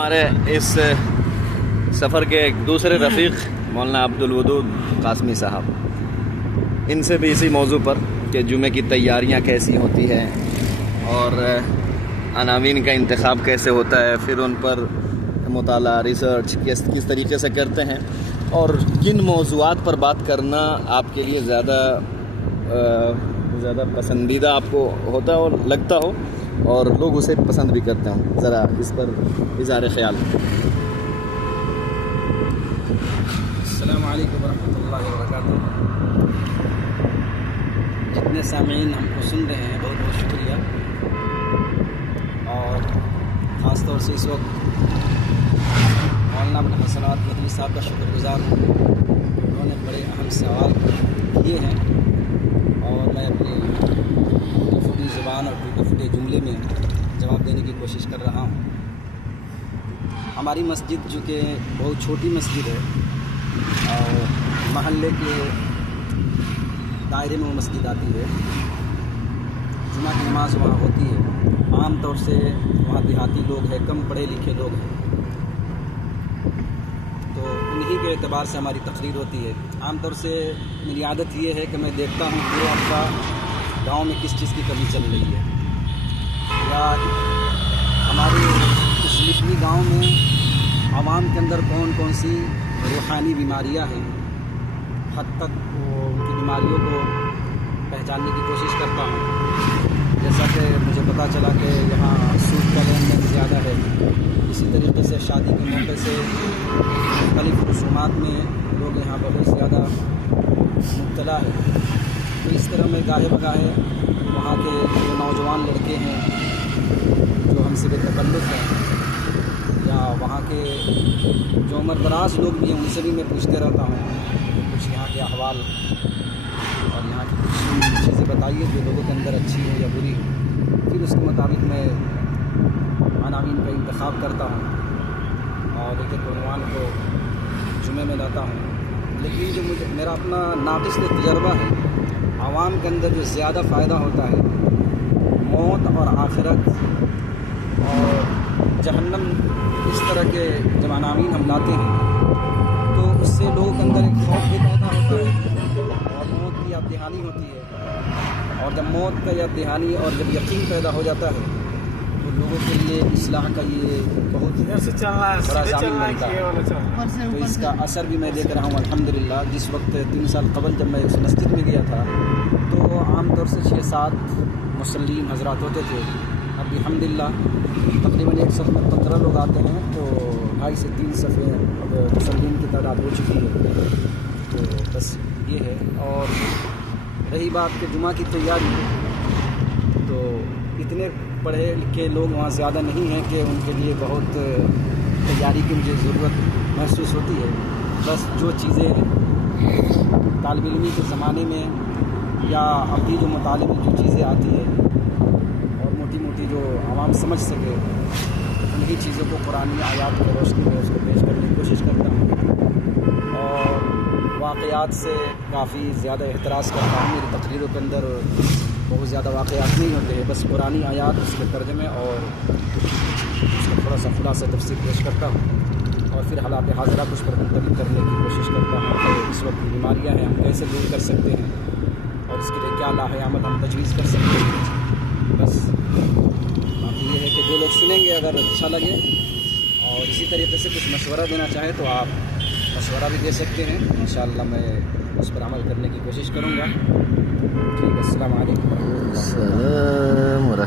ہمارے اس سفر کے ایک دوسرے رفیق مولانا عبدالودود قاسمی صاحب، ان سے بھی اسی موضوع پر کہ جمعے کی تیاریاں کیسی ہوتی ہیں اور عناوین کا انتخاب کیسے ہوتا ہے، پھر ان پر مطالعہ ریسرچ کس طریقے سے کرتے ہیں اور کن موضوعات پر بات کرنا آپ کے لیے زیادہ پسندیدہ آپ کو ہوتا ہے اور لگتا ہو اور لوگ اسے پسند بھی کرتے ہوں، ذرا اس پر اظہار خیال۔ السلام علیکم ورحمۃ اللہ وبرکاتہ۔ جتنے سامعین ہم کو سن رہے ہیں بہت بہت شکریہ، اور خاص طور سے اس وقت مولانا ابوالحسنات مدنی صاحب کا شکر گزار ہوں۔ انہوں نے بڑے اہم سوال کیے ہیں اور میں اپنی ٹوٹی پھوٹی زبان اور ٹوٹے پھوٹے جملے میں جواب دینے کی کوشش کر رہا ہوں۔ ہماری مسجد جو کہ بہت چھوٹی مسجد ہے اور محلے کے دائرے میں وہ مسجد آتی ہے، جمعہ کی نماز وہاں ہوتی ہے۔ عام طور سے وہاں دیہاتی لوگ ہیں، کم پڑھے لکھے لوگ ہیں، تو انہی کے اعتبار سے ہماری تقریر ہوتی ہے۔ عام طور سے میری عادت یہ ہے کہ میں دیکھتا ہوں پورے ہفتہ گاؤں میں کس چیز کی کمی چل رہی ہے، یا ہمارے اس لکھنی گاؤں میں عوام کے اندر کون کون سی روحانی بیماریاں ہیں، حد تک ان کی بیماریوں کو پہچاننے کی کوشش کرتا ہوں۔ جیسا کہ مجھے پتہ چلا کہ یہاں سود کا لین دین زیادہ ہے، اسی طریقے سے شادی کے موقع سے مختلف رسومات میں لوگ یہاں بہت زیادہ مبتلا ہے۔ تو اس طرح میں گاہے بگاہے وہاں کے جو نوجوان لڑکے ہیں جو ہم سے بے تکلف ہیں، یا وہاں کے جو عمر دراز لوگ بھی ہیں، ان سے بھی میں پوچھتے رہتا ہوں کچھ یہاں کے احوال اور یہاں کی کچھ چیزیں بتائیے جو لوگوں کے اندر اچھی ہو یا بری، پھر اس کے مطابق میں عناوین کا انتخاب کرتا ہوں اور ایک ایک عنوان کو جمعے میں لاتا ہوں۔ لیکن جو میرا اپنا ناقص تجربہ ہے، عوام کے اندر جو زیادہ فائدہ ہوتا ہے موت اور آخرت اور جہنم، اس طرح کے جب عناوین ہم لاتے ہیں تو اس سے لوگوں کے اندر ایک خوف بھی پیدا ہوتا ہے اور موت کی یاد دہانی ہوتی ہے، اور جب موت کا یاد دہانی اور جب یقین پیدا ہو جاتا ہے تو لوگوں کے لیے اصلاح کا یہ بہت بڑا ضامن بنتا ہے۔ تو اس کا اثر بھی میں دیکھ رہا ہوں الحمدللہ۔ جس وقت 3 سال قبل جب میں اس مسجد میں گیا تھا تو عام طور سے 6-7 مسلم حضرات ہوتے تھے، اب الحمدللہ تقریباً ایک صف میں 15 لوگ آتے ہیں، تو 2.5 سے 3 صفیں اب مسلمین کی تعداد ہو چکی ہے۔ تو بس یہ ہے۔ اور رہی بات کہ جمعہ کی تیاری، تو اتنے پڑھے لکھے لوگ وہاں زیادہ نہیں ہیں کہ ان کے لیے بہت تیاری کی مجھے ضرورت محسوس ہوتی ہے۔ بس جو چیزیں طالب علمی کے زمانے میں یا ابھی جو مطالعے میں جو چیزیں آتی ہے اور موٹی موٹی جو عوام سمجھ سکے، انہی چیزوں کو قرآنی آیات کی روشنی میں اس کو پیش کرنے کی کوشش کرتا ہوں، اور واقعات سے کافی زیادہ احتراز کرتا ہوں۔ میری تقریروں کے اندر بہت زیادہ واقعات نہیں ہوتے ہیں، بس قرآنی آیات، اس کے ترجمے اور اس کا تھوڑا سا خلاصہ تفسیر پیش کرتا ہوں، اور پھر حالات حاضرہ کچھ پر منتقل کرنے کی کوشش کرتا ہوں کہ اس وقت بیماریاں ہیں ہم کیسے دور کر سکتے ہیں اور اس کے لیے کیا لاہ عمل ہم تجویز کر سکتے ہیں۔ بس باقی یہ ہے کہ جو لوگ سنیں گے اگر اچھا لگے اور اسی طریقے سے کچھ مشورہ دینا چاہیں تو آپ مشورہ بھی دے سکتے ہیں، انشاءاللہ میں اس پر عمل کرنے کی کوشش کروں گا۔ ٹھیک ہے، السلام علیکم ورحمۃ اللہ۔